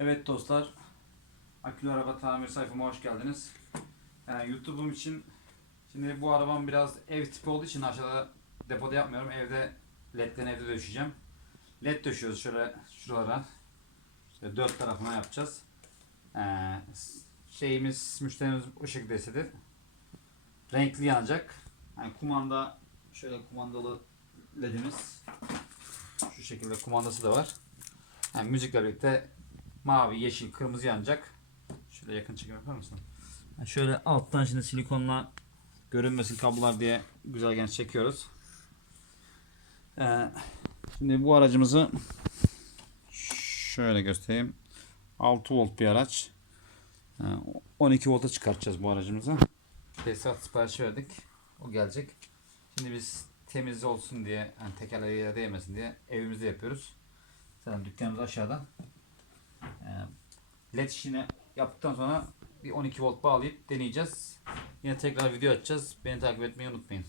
Evet dostlar, Akülü Araba Tamir sayfama hoş geldiniz. Yani YouTube'um için, şimdi bu arabam biraz ev tipi olduğu için aşağıda depoda yapmıyorum. Evde ledlerini evde döşeyeceğim. Led döşüyoruz şöyle şuralara. İşte dört tarafına yapacağız. Ee, şeyimiz, müşterimiz o şekilde istedi. Renkli yanacak. Yani kumanda, şöyle kumandalı ledimiz. Şu şekilde kumandası da var. Yani müzikle birlikte mavi, yeşil, kırmızı yanacak. Şöyle yakın çekim yapar mısın? Yani şöyle alttan şimdi silikonla görünmesin kablolar diye güzel genç çekiyoruz. Ee, şimdi bu aracımızı şöyle göstereyim. 6 volt bir araç. Ee, 12 volta çıkartacağız bu aracımızı. Tesisat siparişi verdik. O gelecek. Şimdi biz temiz olsun diye, hani tekerleğe yere değmesin diye evimizde yapıyoruz. Zaten dükkanımız aşağıda. LED işini yaptıktan sonra bir 12 volt bağlayıp deneyeceğiz. Yine tekrar video açacağız. Beni takip etmeyi unutmayın.